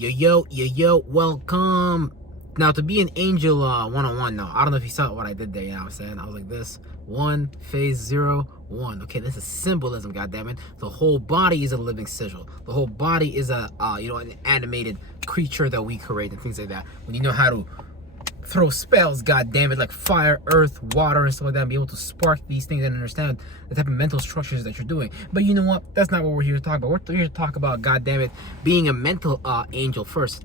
Yo, welcome. Now, to be an angel 101, now, I don't know if you saw what I did there, you know what I'm saying? I was like this, 1, phase 0, 1. Okay, this is symbolism, goddammit. The whole body is a living sigil. The whole body is a, an animated creature that we create and things like that. When you know how to throw spells, goddammit, like fire, earth, water, and stuff like that, and be able to spark these things and understand the type of mental structures that you're doing. But you know what? That's not what we're here to talk about. We're here to talk about, goddammit, being a mental angel first.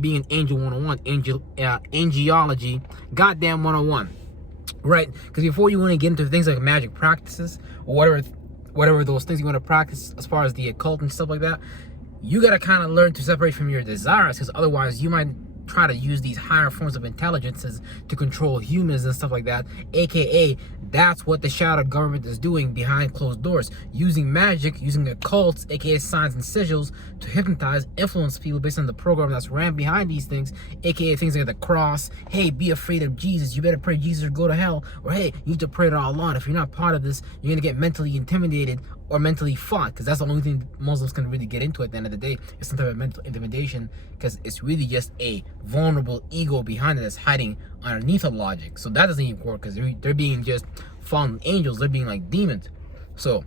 Being an angel 101, angelology, goddamn 101. Right? Because before you want to get into things like magic practices or whatever those things you want to practice as far as the occult and stuff like that, you got to kind of learn to separate from your desires, because otherwise you might try to use these higher forms of intelligences to control humans and stuff like that, aka that's what the shadow government is doing behind closed doors, using magic, using occults, aka signs and sigils, to hypnotize, influence people based on the program that's ran behind these things, aka things like the cross. Hey, be afraid of Jesus, you better pray Jesus or go to hell. Or hey, you need to pray to Allah. If you're not part of this, you're gonna get mentally intimidated or mentally fought, because that's the only thing Muslims can really get into at the end of the day, is some type of mental intimidation, because it's really just a vulnerable ego behind it that's hiding underneath of logic. So that doesn't even work, because they're being just fallen angels, they're being like demons. So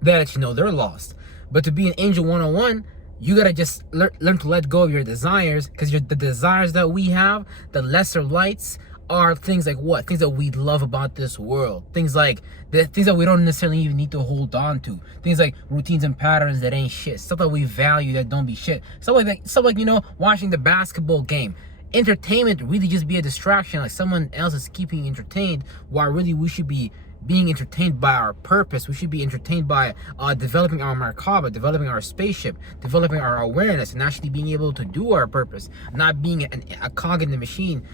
that, they're lost. But to be an angel 101, you gotta just learn to let go of your desires, because the desires that we have, the lesser lights, are things like what? Things that we love about this world. Things like the things that we don't necessarily even need to hold on to. Things like routines and patterns that ain't shit. Stuff that we value that don't be shit. Stuff like watching the basketball game. Entertainment really just be a distraction. Like someone else is keeping you entertained, while really we should be being entertained by our purpose. We should be entertained by developing our Merkaba, developing our spaceship, developing our awareness, and actually being able to do our purpose, not being a cog in the machine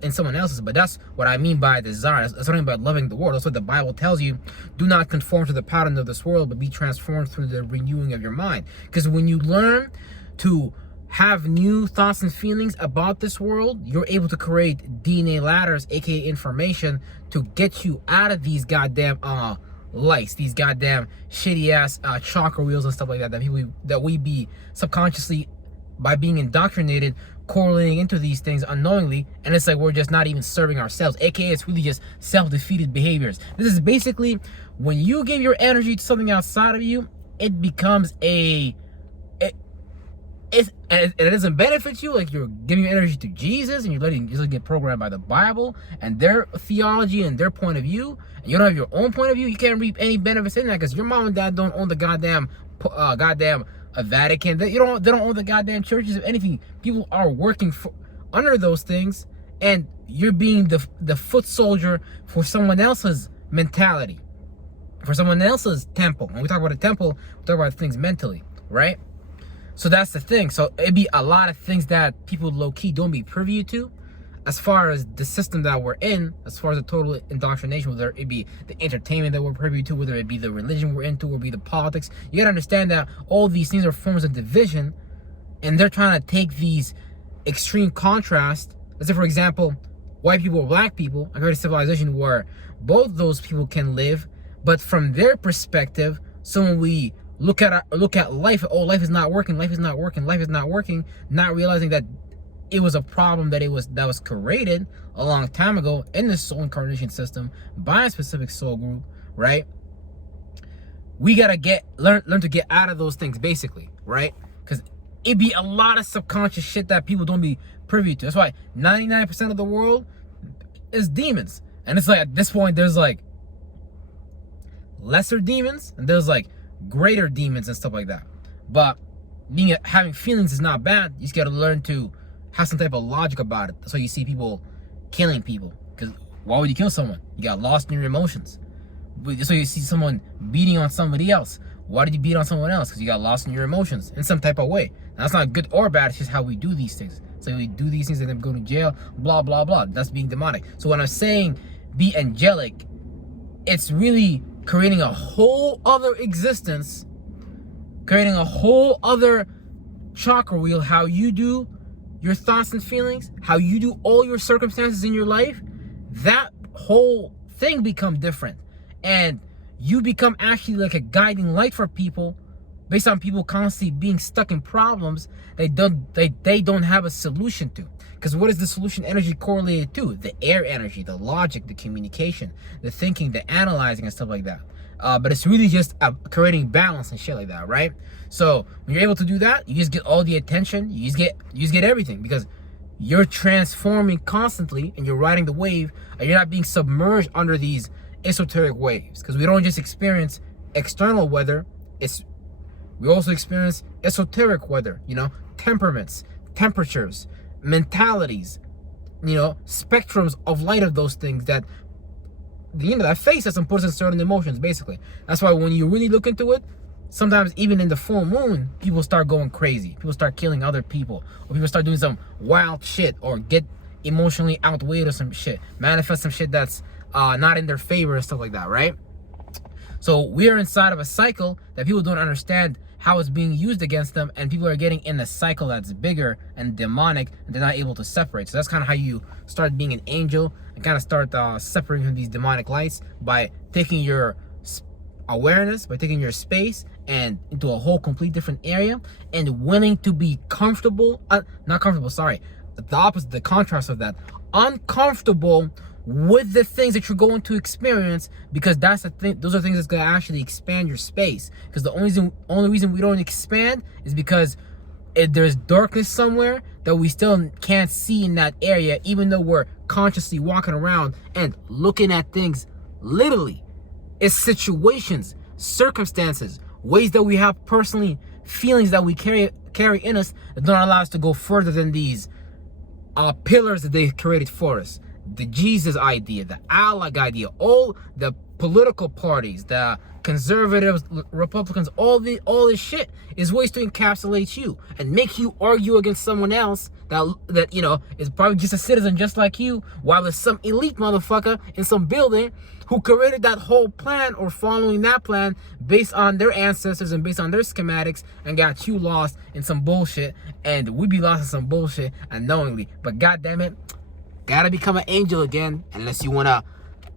in someone else's. But that's what I mean by desire. That's what I mean by loving the world. That's what the Bible tells you. Do not conform to the pattern of this world, but be transformed through the renewing of your mind. Because when you learn to have new thoughts and feelings about this world, you're able to create DNA ladders, aka information, to get you out of these goddamn lights, these goddamn shitty ass chakra wheels and stuff like that that we be subconsciously, by being indoctrinated, correlating into these things unknowingly, and it's like we're just not even serving ourselves, aka it's really just self-defeated behaviors. This is basically when you give your energy to something outside of you, it becomes it doesn't benefit you. Like, you're giving your energy to Jesus, and you're letting yourself get programmed by the Bible and their theology and their point of view, and you don't have your own point of view. You can't reap any benefits in that, because your mom and dad don't own the goddamn Vatican. They don't own the goddamn churches. If anything, people are working under those things, and you're being the foot soldier for someone else's mentality, for someone else's temple. When we talk about a temple, we talk about things mentally, right? So that's the thing. So it'd be a lot of things that people low-key don't be privy to, as far as the system that we're in, as far as the total indoctrination, whether it be the entertainment that we're privy to, whether it be the religion we're into, or be the politics. You gotta understand that all these things are forms of division, and they're trying to take these extreme contrasts. Let's say, for example, white people or black people, I create a civilization where both those people can live, but from their perspective, so when we look at life, life is not working, not realizing that it was a problem that was created a long time ago in the soul incarnation system by a specific soul group, right? We gotta learn to get out of those things, basically, right? Because it be a lot of subconscious shit that people don't be privy to. That's why 99% of the world is demons, and it's like at this point there's like lesser demons and there's like greater demons and stuff like that. But having feelings is not bad. You just gotta learn to have some type of logic about it. That's why you see people killing people, because why would you kill someone? You got lost in your emotions. So you see someone beating on somebody else. Why did you beat on someone else? Because you got lost in your emotions in some type of way. Now, that's not good or bad, it's just how we do these things. So we do these things and then go to jail, blah blah blah. That's being demonic. So when I'm saying be angelic, it's really creating a whole other existence, creating a whole other chakra wheel, how you do your thoughts and feelings, how you do all your circumstances in your life. That whole thing become different, and you become actually like a guiding light for people based on people constantly being stuck in problems they don't have a solution to. Because what is the solution energy correlated to? The air energy, the logic, the communication, the thinking, the analyzing, and stuff like that. But it's really just creating balance and shit like that, right? So when you're able to do that, you just get all the attention, you just get everything, because you're transforming constantly and you're riding the wave, and you're not being submerged under these esoteric waves. Because we don't just experience external weather, we also experience esoteric weather, temperaments, temperatures, mentalities, spectrums of light of those things that that face us and puts us in certain emotions, basically. That's why when you really look into it, sometimes even in the full moon, people start going crazy. People start killing other people, or people start doing some wild shit, or get emotionally outweighed or some shit, manifest some shit that's not in their favor and stuff like that, right? So we are inside of a cycle that people don't understand how it's being used against them, and people are getting in a cycle that's bigger and demonic, and they're not able to separate. So that's kind of how you start being an angel and kind of start separating from these demonic lights, by taking your awareness, by taking your space and into a whole complete different area, and willing to be comfortable, not comfortable, sorry, the opposite, the contrast of that, uncomfortable with the things that you're going to experience, because that's the thing. Those are things that's going to actually expand your space. Because the only reason we don't expand is because if there's darkness somewhere that we still can't see in that area, even though we're consciously walking around and looking at things literally. It's situations, circumstances, ways that we have personally, feelings that we carry in us that don't allow us to go further than these pillars that they created for us. The Jesus idea, the Alec idea, all the political parties, the conservatives, Republicans, all this shit is ways to encapsulate you and make you argue against someone else that is probably just a citizen just like you, while there's some elite motherfucker in some building who created that whole plan, or following that plan based on their ancestors and based on their schematics, and got you lost in some bullshit, and we be lost in some bullshit unknowingly. But goddamn it, gotta become an angel again, unless you wanna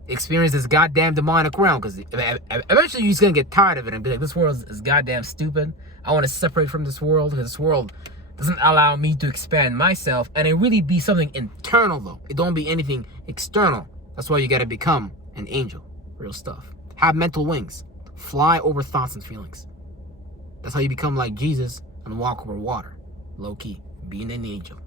experience this goddamn demonic realm. Because eventually you're just gonna get tired of it and be like, this world is goddamn stupid. I want to separate from this world, because this world doesn't allow me to expand myself. And it really be something internal, though. It don't be anything external. That's why you gotta become an angel. Real stuff. Have mental wings. Fly over thoughts and feelings. That's how you become like Jesus and walk over water. Low key. Being an angel.